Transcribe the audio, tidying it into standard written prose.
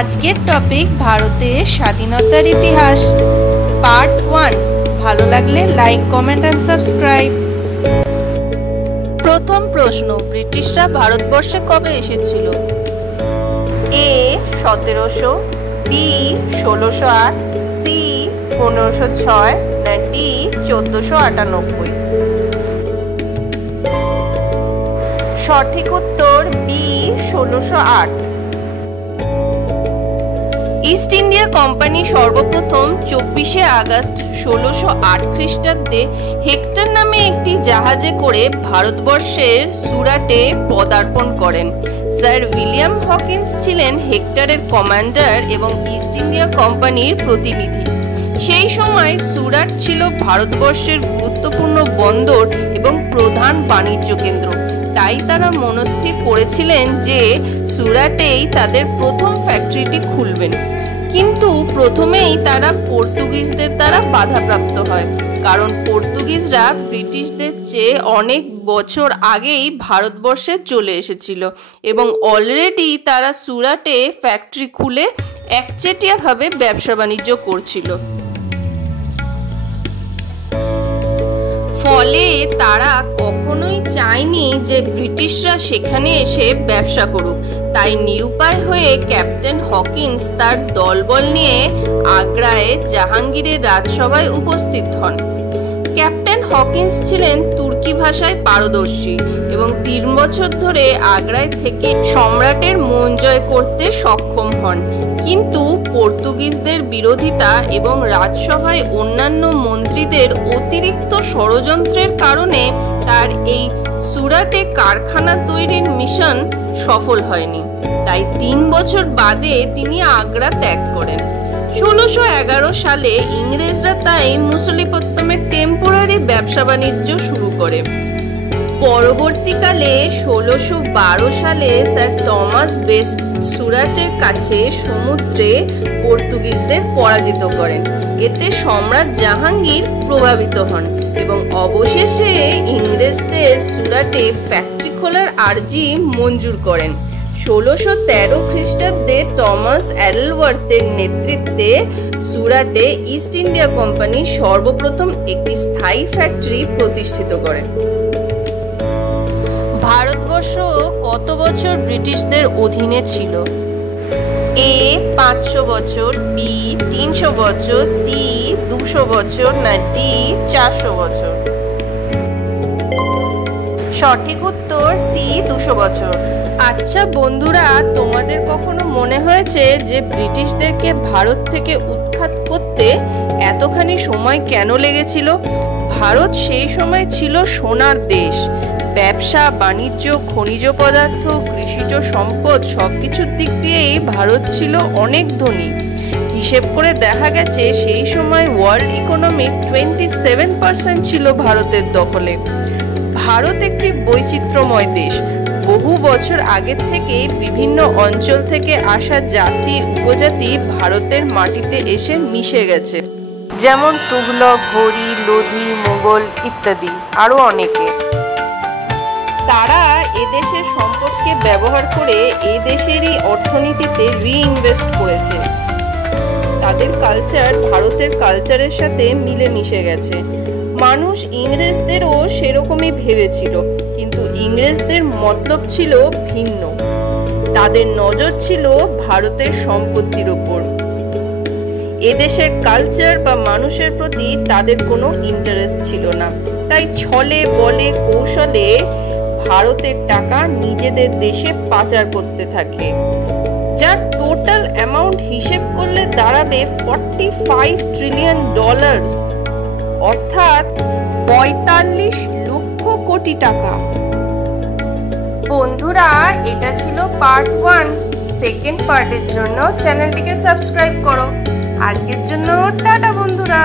আজকের টপিক ভারতের স্বাধীনতার ইতিহাস পার্ট 1। ভালো লাগলে লাইক, কমেন্ট এন্ড সাবস্ক্রাইব। প্রথম প্রশ্ন, ব্রিটিশরা ভারতবর্ষে কবে এসেছিল? এ 1700, বি 1608, সি 1506, না ডি 1498? সঠিক উত্তর বি 1608। ইস্ট ইন্ডিয়া কোম্পানি সর্বপ্রথম 24শে আগস্ট 1608 খ্রিস্টাব্দে হেক্টর নামে একটি জাহাজে করে ভারতবর্ষের সুরাটে পদার্পণ করেন। স্যার উইলিয়াম হকিন্স ছিলেন হেক্টরের কমান্ডার এবং ইস্ট ইন্ডিয়া কোম্পানির প্রতিনিধি। সেই সময় সুরাট ছিল ভারতবর্ষের গুরুত্বপূর্ণ বন্দর এবং প্রধান বাণিজ্য কেন্দ্র। তাই তারা মনস্থির করেছিলেন যে সুরাটেই তাদের প্রথম ফ্যাক্টরিটি খুলবেন। কিন্তু প্রথমেই তারা পর্তুগিজদের দ্বারা বাধাপ্রাপ্ত হয়, কারণ পর্তুগিজরা ব্রিটিশদের চেয়ে অনেক বছর আগেই ভারতবর্ষে চলে এসেছিল এবং অলরেডি তারা সুরাটে ফ্যাক্টরি খুলে একচেটিয়াভাবে ব্যবসা বাণিজ্য করছিল। ফলে তারা কখনোই চায়নি যে ব্রিটিশরা সেখানে এসে ব্যবসা করুক। তাই নিরুপায় হয়ে ক্যাপ্টেন হকিন্স তার দলবল নিয়ে আগ্রায় জাহাঙ্গীরের রাজসভায় উপস্থিত হন। ক্যাপ্টেন হকিন্স ছিলেন তুর্কি ভাষায় পারদর্শী এবং 3 বছর ধরে আগ্রায় থেকে সম্রাটের মন জয় করতে সক্ষম হন। কিন্তু পর্তুগিজদের বিরোধিতা এবং রাজসভায় অন্যান্য মন্ত্রীদের অতিরিক্ত ষড়যন্ত্রের কারণে তার এই সুরাটে কারখানা তৈরির মিশন সফল হয়নি। তাই 3 বছর বাদে তিনি আগ্রা ত্যাগ করেন। 1611 সালে ইংরেজরা তাই মছলিপত্তমে টেম্পোরারি ব্যবসা বাণিজ্য শুরু করে। পরবর্তীকালে 1612 সালে স্যার টমাস বেস্ট সুরাটের কাছে সমুদ্রে পর্তুগিজদের পরাজিত করেন। এতে সম্রাট জাহাঙ্গীর প্রভাবিত হন এবং অবশেষে ইংরেজদের সুরাটে ফ্যাক্টরি খোলার আর্জি মঞ্জুর করেন। 1613 খ্রিস্টাব্দে টমাস অ্যাডলওয়ার্থের নেতৃত্বে সুরাটে ইস্ট ইন্ডিয়া কোম্পানি সর্বপ্রথম একটি স্থায়ী ফ্যাক্টরি প্রতিষ্ঠিত করে। ভারতবর্ষ কত বছর ব্রিটিশদের অধীনে ছিল? এ 500 বছর, বি 300 বছর, সি 200 বছর, না ডি 400 বছর? সঠিক উত্তর সি 200 বছর। আচ্ছা বন্ধুরা, তোমাদের কখনো মনে হয়েছে যে ব্রিটিশদেরকে ভারত থেকে উৎখাত করতে এতখানি সময় কেন লেগেছিল? ভারত সেই সময় ছিল সোনার দেশ। ব্যবসা বাণিজ্য, খনিজ পদার্থ, কৃষিজ সম্পদ সবকিছুর দিক দিয়েই ভারত ছিল অনেক ধনী। হিসেব করে দেখা গেছে সেই সময় ওয়ার্ল্ড ইকোনমির 27% ছিল ভারতের দখলে। ভারত একটি বৈচিত্র্যময় দেশ। বহু বছর আগের থেকে বিভিন্ন অঞ্চল থেকে আসা জাতি উপজাতি ভারতের মাটিতে এসে মিশে গেছে, যেমন তুগলক, ঘড়ি, লোধি, মোগল ইত্যাদি, আরো অনেকে। তারা এদেশের সম্পদকে ব্যবহার করে এদেশেরই অর্থনীতিতে রিইনভেস্ট করেছে। তাদের কালচার ভারতের কালচারের সাথে মিলে মিশে গেছে। মানুষ ইংরেজদেরও সেরকমই ভেবেছিল, কিন্তু ইংরেজদের মতলব ছিল ভিন্ন। তাদের নজর ছিল ভারতের সম্পত্তির উপর। এদেশের কালচার বা মানুষের প্রতি তাদের কোনো ইন্টারেস্ট ছিল না। তাই ছলে বলে কৌশলে ভারতের টাকা নিজেদের দেশে পাচার করতে থাকে, যার টোটাল অ্যামাউন্ট হিসেব করলে দাঁড়াবে $45 ট্রিলিয়ন, অর্থাৎ 45 লক্ষ কোটি টাকা। বন্ধুরা, এটা ছিল পার্ট 1। সেকেন্ড পার্টের জন্য চ্যানেলটিকে সাবস্ক্রাইব করো। আজকের জন্য টাটা বন্ধুরা।